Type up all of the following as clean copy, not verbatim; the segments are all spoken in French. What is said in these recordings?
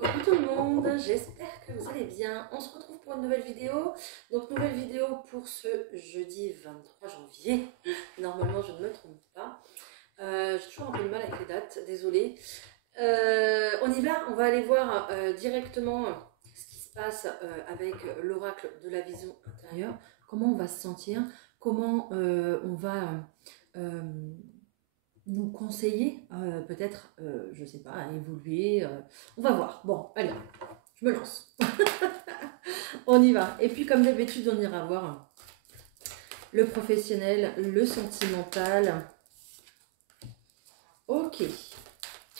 Coucou tout le monde, j'espère que vous allez bien. On se retrouve pour une nouvelle vidéo. Donc nouvelle vidéo pour ce jeudi 23 janvier. Normalement je ne me trompe pas. J'ai toujours un peu de mal avec les dates, désolée. On y va, on va aller voir directement ce qui se passe avec l'oracle de la vision intérieure. Comment on va se sentir, comment on va nous conseiller, peut-être, je sais pas, à évoluer. On va voir. Bon, allez, je me lance. On y va. Et puis, comme d'habitude, on ira voir le professionnel, le sentimental. Ok.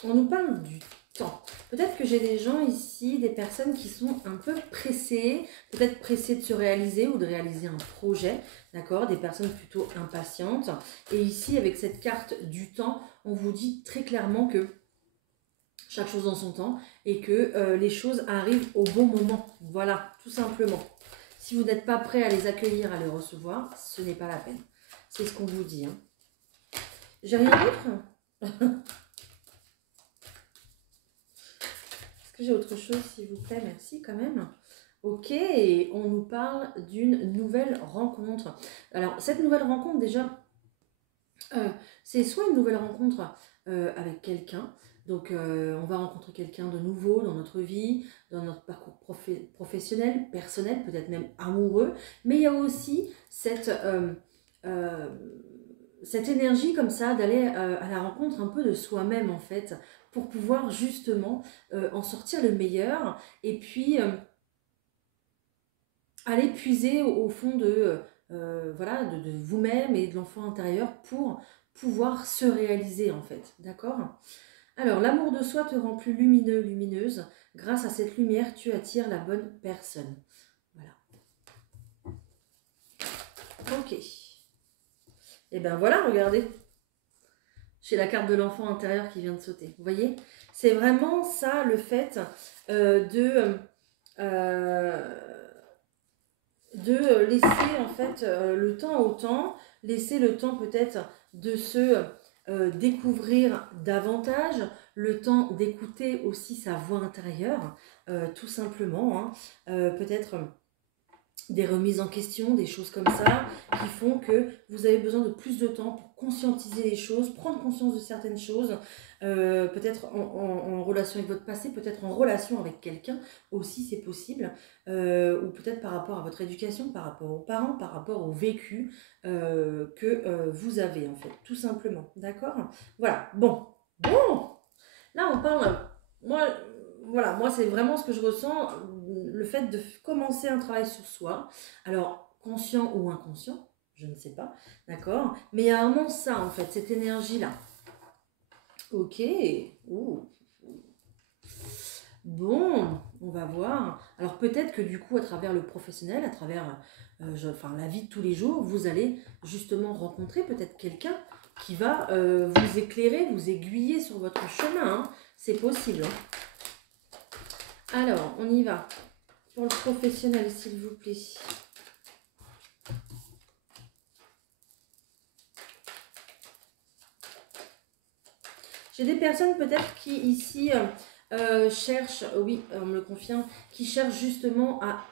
On nous parle du temps. Peut-être que j'ai des gens ici, des personnes qui sont un peu pressées, peut-être pressées de se réaliser ou de réaliser un projet, d'accord? Des personnes plutôt impatientes. Et ici, avec cette carte du temps, on vous dit très clairement que chaque chose en son temps et que les choses arrivent au bon moment. Voilà, tout simplement. Si vous n'êtes pas prêt à les accueillir, à les recevoir, ce n'est pas la peine. C'est ce qu'on vous dit. Hein. J'ai rien d'autre. J'ai autre chose, s'il vous plaît, merci quand même. Ok, on nous parle d'une nouvelle rencontre. Alors, cette nouvelle rencontre, déjà, c'est soit une nouvelle rencontre avec quelqu'un, donc on va rencontrer quelqu'un de nouveau dans notre vie, dans notre parcours professionnel, personnel, peut-être même amoureux, mais il y a aussi cette énergie comme ça d'aller à la rencontre un peu de soi-même en fait, pour pouvoir justement en sortir le meilleur et puis aller puiser au fond de, voilà, de vous-même et de l'enfant intérieur pour pouvoir se réaliser en fait, d'accord? Alors, l'amour de soi te rend plus lumineux, lumineuse. Grâce à cette lumière, tu attires la bonne personne. Voilà. Ok. Et ben voilà, regardez. J'ai la carte de l'enfant intérieur qui vient de sauter. Vous voyez? C'est vraiment ça, le fait de laisser en fait le temps au temps, laisser le temps peut-être de se découvrir davantage, le temps d'écouter aussi sa voix intérieure, tout simplement, hein. Peut-être des remises en question, des choses comme ça, qui font que vous avez besoin de plus de temps pour conscientiser les choses, prendre conscience de certaines choses, peut-être en relation avec votre passé, peut-être en relation avec quelqu'un aussi, c'est possible, ou peut-être par rapport à votre éducation, par rapport aux parents, par rapport au vécu que vous avez, en fait, tout simplement, d'accord? Voilà, bon, là on parle, moi... Voilà, moi c'est vraiment ce que je ressens, le fait de commencer un travail sur soi, alors conscient ou inconscient, je ne sais pas, d'accord? Mais il y a vraiment ça en fait, cette énergie-là. Ok, ouh. Bon, on va voir. Alors peut-être que du coup, à travers le professionnel, à travers la vie de tous les jours, vous allez justement rencontrer peut-être quelqu'un qui va vous éclairer, vous aiguiller sur votre chemin, hein. C'est possible, hein. Alors, on y va. Pour le professionnel, s'il vous plaît. J'ai des personnes peut-être qui ici cherchent, oui, on me le confirme, qui cherchent justement à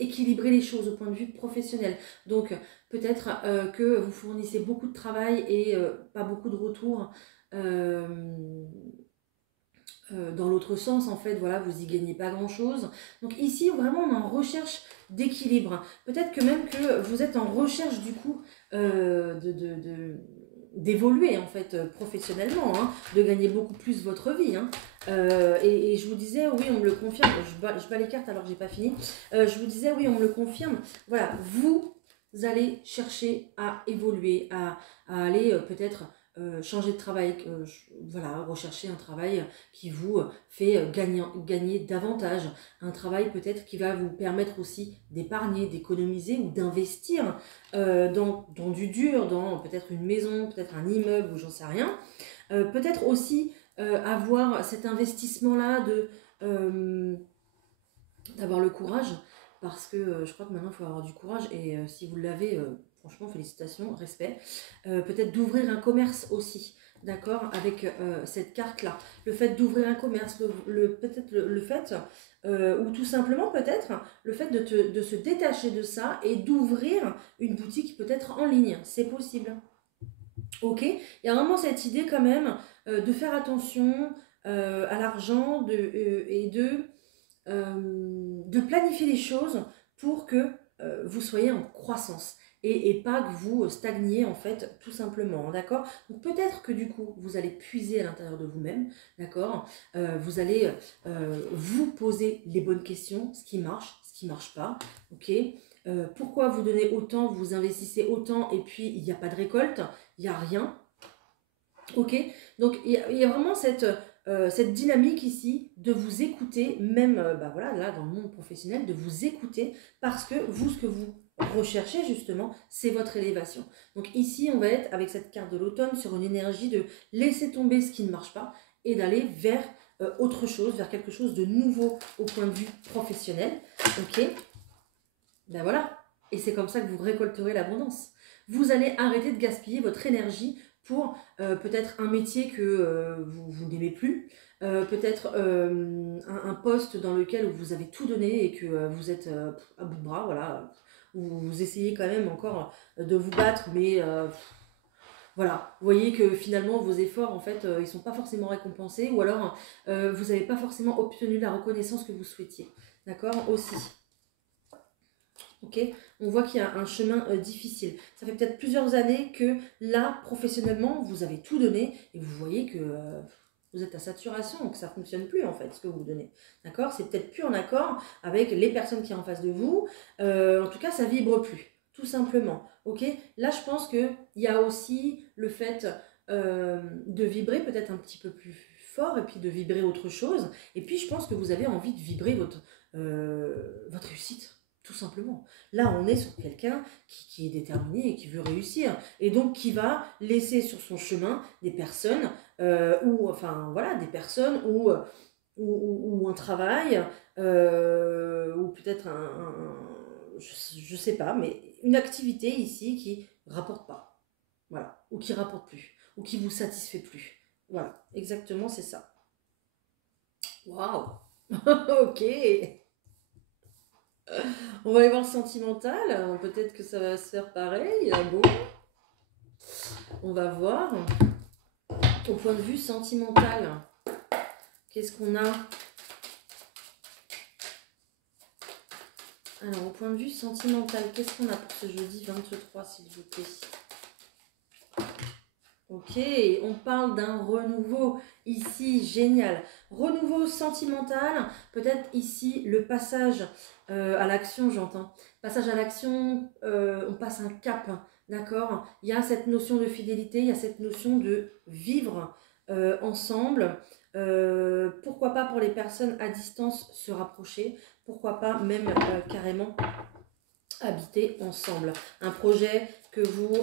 équilibrer les choses au point de vue professionnel. Donc, peut-être que vous fournissez beaucoup de travail et pas beaucoup de retour. Dans l'autre sens, en fait, voilà, vous y gagnez pas grand-chose. Donc ici, vraiment, on est en recherche d'équilibre. Peut-être que même que vous êtes en recherche, du coup, d'évoluer, en fait, professionnellement, hein, de gagner beaucoup plus votre vie. Hein. Et je vous disais, oui, on me le confirme. Je bats les cartes alors que j'ai pas fini. Je vous disais, oui, on me le confirme. Voilà, vous allez chercher à évoluer, à aller peut-être... changer de travail, voilà, rechercher un travail qui vous fait gagner davantage, un travail peut-être qui va vous permettre aussi d'épargner, d'économiser ou d'investir dans du dur, dans peut-être une maison, peut-être un immeuble ou j'en sais rien, peut-être aussi avoir cet investissement-là d'avoir le courage, parce que je crois que maintenant il faut avoir du courage et si vous l'avez, franchement félicitations, respect, peut-être d'ouvrir un commerce aussi, d'accord, avec cette carte-là. Le fait d'ouvrir un commerce, peut-être le fait, ou tout simplement peut-être, le fait de se détacher de ça et d'ouvrir une boutique peut-être en ligne. C'est possible. Ok, il y a vraiment cette idée quand même de faire attention à l'argent et de planifier les choses pour que vous soyez en croissance et pas que vous stagniez en fait tout simplement, d'accord. Donc peut-être que du coup vous allez puiser à l'intérieur de vous-même, d'accord. Vous allez vous poser les bonnes questions, ce qui marche pas, ok. Pourquoi vous donnez autant, vous investissez autant et puis il n'y a pas de récolte, il n'y a rien, ok. Donc il y a vraiment cette dynamique ici de vous écouter, même bah voilà, là dans le monde professionnel, de vous écouter parce que vous, ce que vous recherchez justement, c'est votre élévation. Donc ici, on va être avec cette carte de l'automne sur une énergie de laisser tomber ce qui ne marche pas et d'aller vers autre chose, vers quelque chose de nouveau au point de vue professionnel. Ok, ben voilà. Et c'est comme ça que vous récolterez l'abondance. Vous allez arrêter de gaspiller votre énergie pour peut-être un métier que vous n'aimez plus, peut-être un poste dans lequel vous avez tout donné et que vous êtes à bout de bras, voilà. Vous essayez quand même encore de vous battre, mais voilà, vous voyez que finalement vos efforts en fait ils ne sont pas forcément récompensés, ou alors vous n'avez pas forcément obtenu la reconnaissance que vous souhaitiez, d'accord, aussi. Ok, on voit qu'il y a un chemin difficile. Ça fait peut-être plusieurs années que là, professionnellement, vous avez tout donné et vous voyez que vous êtes à saturation, que ça ne fonctionne plus en fait, ce que vous donnez. D'accord, c'est peut-être plus en accord avec les personnes qui sont en face de vous. En tout cas, ça vibre plus, tout simplement. Ok, là, je pense qu'il y a aussi le fait de vibrer peut-être un petit peu plus fort et puis de vibrer autre chose. Et puis, je pense que vous avez envie de vibrer votre réussite. Tout simplement. Là, on est sur quelqu'un qui est déterminé et qui veut réussir. Et donc, qui va laisser sur son chemin des personnes, enfin, voilà, des personnes ou un travail, ou peut-être je sais pas, mais une activité ici qui rapporte pas. Voilà. Ou qui rapporte plus. Ou qui vous satisfait plus. Voilà. Exactement, c'est ça. Waouh! Ok! On va aller voir le sentimental. Peut-être que ça va se faire pareil. Bon, on va voir. Au point de vue sentimental, qu'est-ce qu'on a? Alors, au point de vue sentimental, qu'est-ce qu'on a pour ce jeudi 23, s'il vous plaît? Ok, on parle d'un renouveau ici, génial. Renouveau sentimental, peut-être ici le passage à l'action, j'entends. Passage à l'action, on passe un cap, d'accord? Il y a cette notion de fidélité, il y a cette notion de vivre ensemble. Pourquoi pas pour les personnes à distance se rapprocher, pourquoi pas même carrément habiter ensemble. Un projet que vous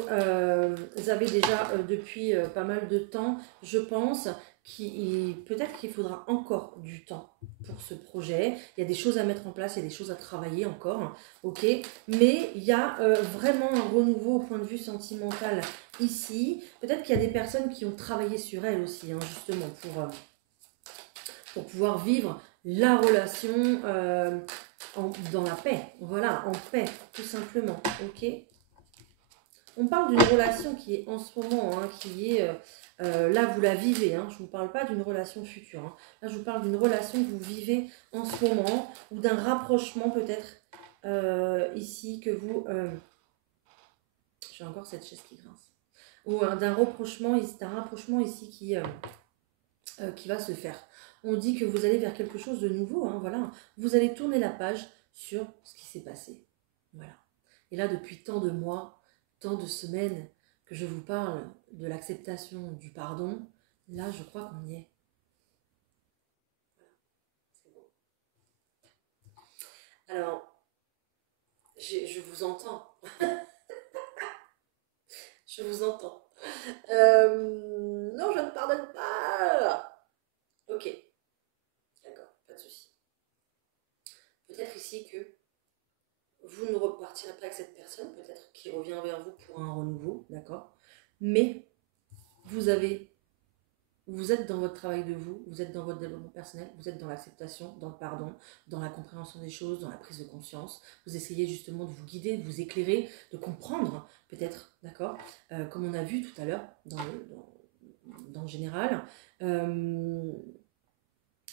avez déjà depuis pas mal de temps, je pense. Peut-être qu'il faudra encore du temps pour ce projet. Il y a des choses à mettre en place, il y a des choses à travailler encore, ok. Mais il y a vraiment un renouveau au point de vue sentimental ici. Peut-être qu'il y a des personnes qui ont travaillé sur elles aussi, hein, justement, pour pouvoir vivre la relation dans la paix, voilà, en paix, tout simplement, ok. On parle d'une relation qui est en ce moment, hein, qui est, là vous la vivez, hein, je ne vous parle pas d'une relation future, hein. Là je vous parle d'une relation que vous vivez en ce moment, ou d'un rapprochement peut-être, ici, que vous, j'ai encore cette chaise qui grince, ou d'un rapprochement ici qui va se faire. On dit que vous allez vers quelque chose de nouveau, hein, voilà. Vous allez tourner la page sur ce qui s'est passé. Voilà. Et là, depuis tant de mois, tant de semaines que je vous parle de l'acceptation, du pardon, là, je crois qu'on y est. Voilà. C'est beau. Alors, je vous entends. Je vous entends. Non, je ne pardonne pas. Ok. D'accord, pas de souci. Peut-être ici que vous ne repartirez pas avec cette personne, peut-être qui revient vers vous pour un renouveau, d'accord? Mais vous avez vous êtes dans votre travail de vous, vous êtes dans votre développement personnel, vous êtes dans l'acceptation, dans le pardon, dans la compréhension des choses, dans la prise de conscience. Vous essayez justement de vous guider, de vous éclairer, de comprendre peut-être, d'accord, comme on a vu tout à l'heure dans le général.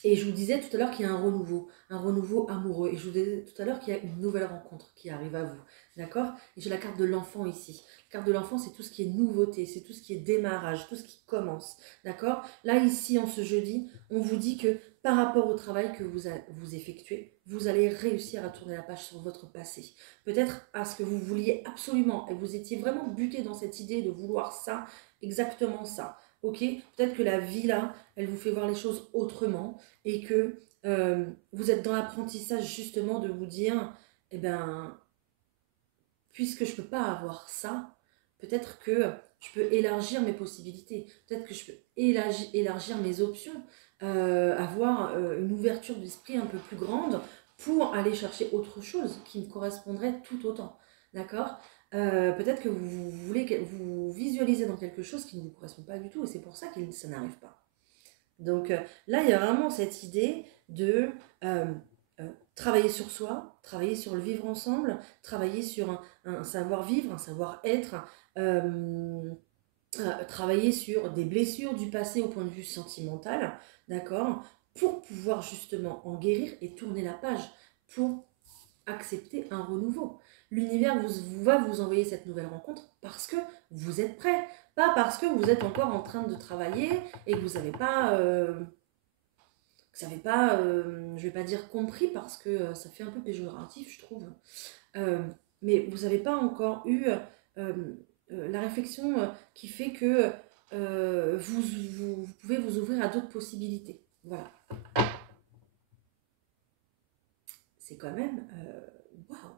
Et je vous disais tout à l'heure qu'il y a un renouveau amoureux. Et je vous disais tout à l'heure qu'il y a une nouvelle rencontre qui arrive à vous. D'accord? Et j'ai la carte de l'enfant ici. La carte de l'enfant, c'est tout ce qui est nouveauté, c'est tout ce qui est démarrage, tout ce qui commence. D'accord? Là, ici, en ce jeudi, on vous dit que par rapport au travail que vous effectuez, vous allez réussir à tourner la page sur votre passé. Peut-être à ce que vous vouliez absolument, et vous étiez vraiment buté dans cette idée de vouloir ça, exactement ça. Ok? Peut-être que la vie, là, elle vous fait voir les choses autrement et que vous êtes dans l'apprentissage justement de vous dire, eh ben, puisque je ne peux pas avoir ça, peut-être que je peux élargir mes possibilités, peut-être que je peux élargir mes options, avoir une ouverture d'esprit un peu plus grande pour aller chercher autre chose qui me correspondrait tout autant. D'accord? Peut-être que vous visualisez dans quelque chose qui ne vous correspond pas du tout et c'est pour ça que ça n'arrive pas. Donc là, il y a vraiment cette idée de travailler sur soi, travailler sur le vivre ensemble, travailler sur un savoir-vivre, un savoir-être, travailler sur des blessures du passé au point de vue sentimental, d'accord, pour pouvoir justement en guérir et tourner la page, pour accepter un renouveau. L'univers va vous envoyer cette nouvelle rencontre parce que vous êtes prêt, pas parce que vous êtes encore en train de travailler et que vous n'avez pas, je ne vais pas dire compris parce que ça fait un peu péjoratif, je trouve, mais vous n'avez pas encore eu la réflexion qui fait que vous pouvez vous ouvrir à d'autres possibilités. Voilà. C'est quand même... waouh.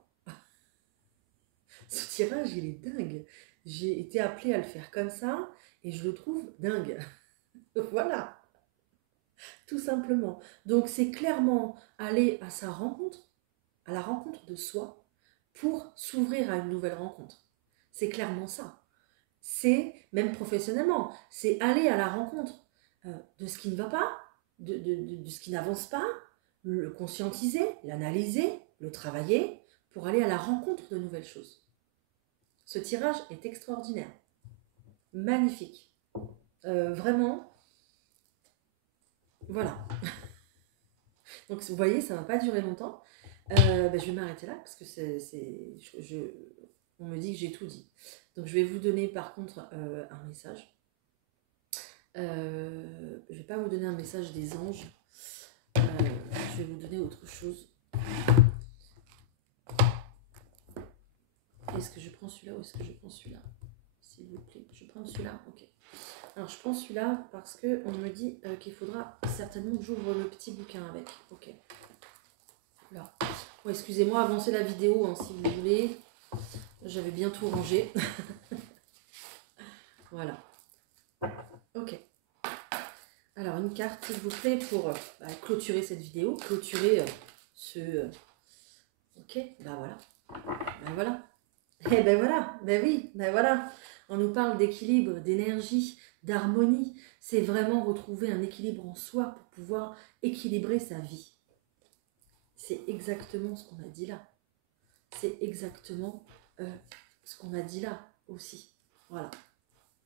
Ce tirage, il est dingue. J'ai été appelée à le faire comme ça et je le trouve dingue. Voilà. Tout simplement. Donc c'est clairement aller à sa rencontre, à la rencontre de soi, pour s'ouvrir à une nouvelle rencontre. C'est clairement ça. C'est, même professionnellement, c'est aller à la rencontre de ce qui ne va pas, de ce qui n'avance pas, le conscientiser, l'analyser, le travailler, pour aller à la rencontre de nouvelles choses. Ce tirage est extraordinaire. Magnifique. Vraiment, voilà. Donc vous voyez, ça ne va pas durer longtemps. Je vais m'arrêter là parce que on me dit que j'ai tout dit. Donc je vais vous donner par contre un message. Je ne vais pas vous donner un message des anges. Je vais vous donner autre chose. Est-ce que je prends celui-là ou est-ce que je prends celui-là? S'il vous plaît, je prends celui-là. Ok. Alors je prends celui-là parce qu'on me dit qu'il faudra certainement que j'ouvre le petit bouquin avec. Ok. Là. Bon, excusez-moi, avancez la vidéo hein, si vous voulez. J'avais bien tout rangé. Voilà. Ok. Alors une carte s'il vous plaît pour clôturer cette vidéo, clôturer ce... Ok, voilà. Voilà. Eh ben voilà, ben oui, ben voilà. On nous parle d'équilibre, d'énergie, d'harmonie. C'est vraiment retrouver un équilibre en soi pour pouvoir équilibrer sa vie. C'est exactement ce qu'on a dit là. C'est exactement ce qu'on a dit là aussi. Voilà.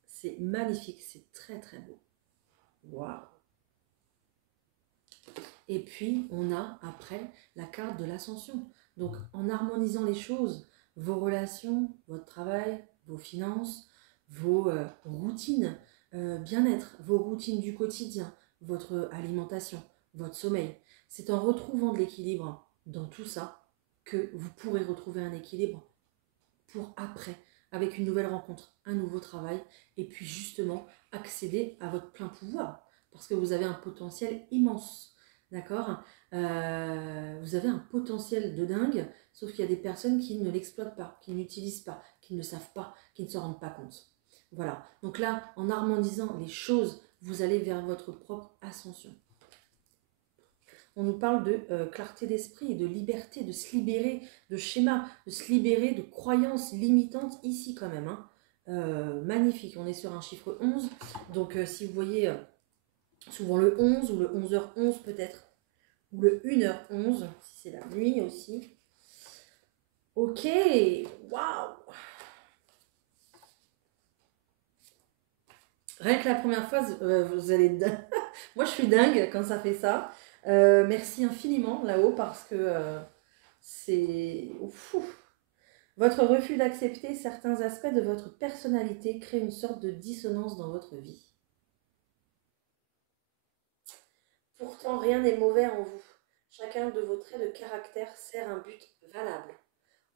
C'est magnifique, c'est très très beau. Waouh. Et puis, on a après la carte de l'ascension. Donc, en harmonisant les choses, vos relations, votre travail, vos finances, vos routines, bien-être, vos routines du quotidien, votre alimentation, votre sommeil. C'est en retrouvant de l'équilibre dans tout ça que vous pourrez retrouver un équilibre pour après, avec une nouvelle rencontre, un nouveau travail, et puis justement accéder à votre plein pouvoir, parce que vous avez un potentiel immense, d'accord? Vous avez un potentiel de dingue, sauf qu'il y a des personnes qui ne l'exploitent pas, qui n'utilisent pas, qui ne savent pas, qui ne se rendent pas compte. Voilà, donc là, en harmonisant les choses, vous allez vers votre propre ascension. On nous parle de clarté d'esprit, de liberté, de se libérer de schémas, de se libérer de croyances limitantes ici quand même. Hein. Magnifique, on est sur un chiffre 11. Donc si vous voyez souvent le 11 ou le 11h11 peut-être, ou le 1h11, si c'est la nuit aussi. Ok, waouh! Rien que la première fois, vous allez... Moi, je suis dingue quand ça fait ça. Merci infiniment là-haut parce que c'est... Fou. Votre refus d'accepter certains aspects de votre personnalité crée une sorte de dissonance dans votre vie. Pourtant, rien n'est mauvais en vous. Chacun de vos traits de caractère sert un but valable.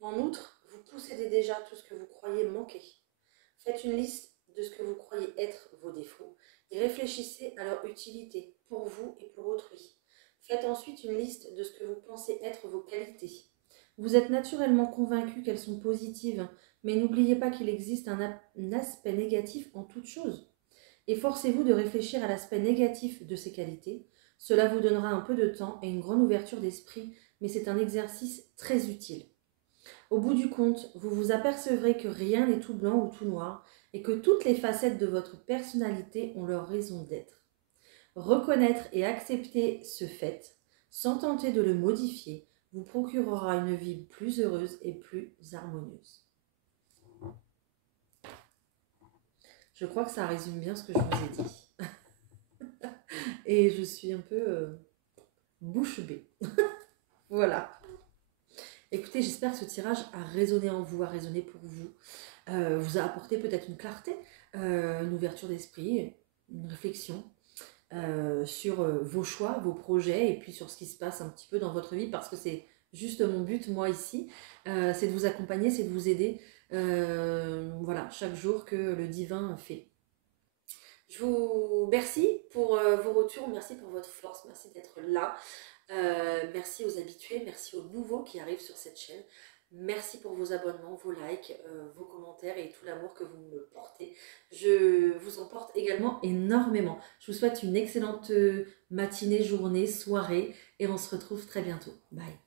En outre, vous possédez déjà tout ce que vous croyez manquer. Faites une liste de ce que vous croyez être vos défauts et réfléchissez à leur utilité pour vous et pour autrui. Faites ensuite une liste de ce que vous pensez être vos qualités. Vous êtes naturellement convaincu qu'elles sont positives, mais n'oubliez pas qu'il existe un aspect négatif en toute chose. Efforcez-vous de réfléchir à l'aspect négatif de ces qualités. Cela vous donnera un peu de temps et une grande ouverture d'esprit, mais c'est un exercice très utile. Au bout du compte, vous vous apercevrez que rien n'est tout blanc ou tout noir et que toutes les facettes de votre personnalité ont leur raison d'être. Reconnaître et accepter ce fait, sans tenter de le modifier, vous procurera une vie plus heureuse et plus harmonieuse. Je crois que ça résume bien ce que je vous ai dit. Et je suis un peu bouche bée. Voilà. Écoutez, j'espère que ce tirage a résonné en vous, a résonné pour vous. Vous a apporté peut-être une clarté, une ouverture d'esprit, une réflexion sur vos choix, vos projets et puis sur ce qui se passe un petit peu dans votre vie parce que c'est juste mon but, moi ici, c'est de vous accompagner, c'est de vous aider, voilà, chaque jour que le divin fait. Je vous remercie pour vos retours, merci pour votre force, merci d'être là. Merci aux habitués, merci aux nouveaux qui arrivent sur cette chaîne. Merci pour vos abonnements, vos likes, vos commentaires et tout l'amour que vous me portez. Je vous en porte également énormément. Je vous souhaite une excellente matinée, journée, soirée et on se retrouve très bientôt. Bye.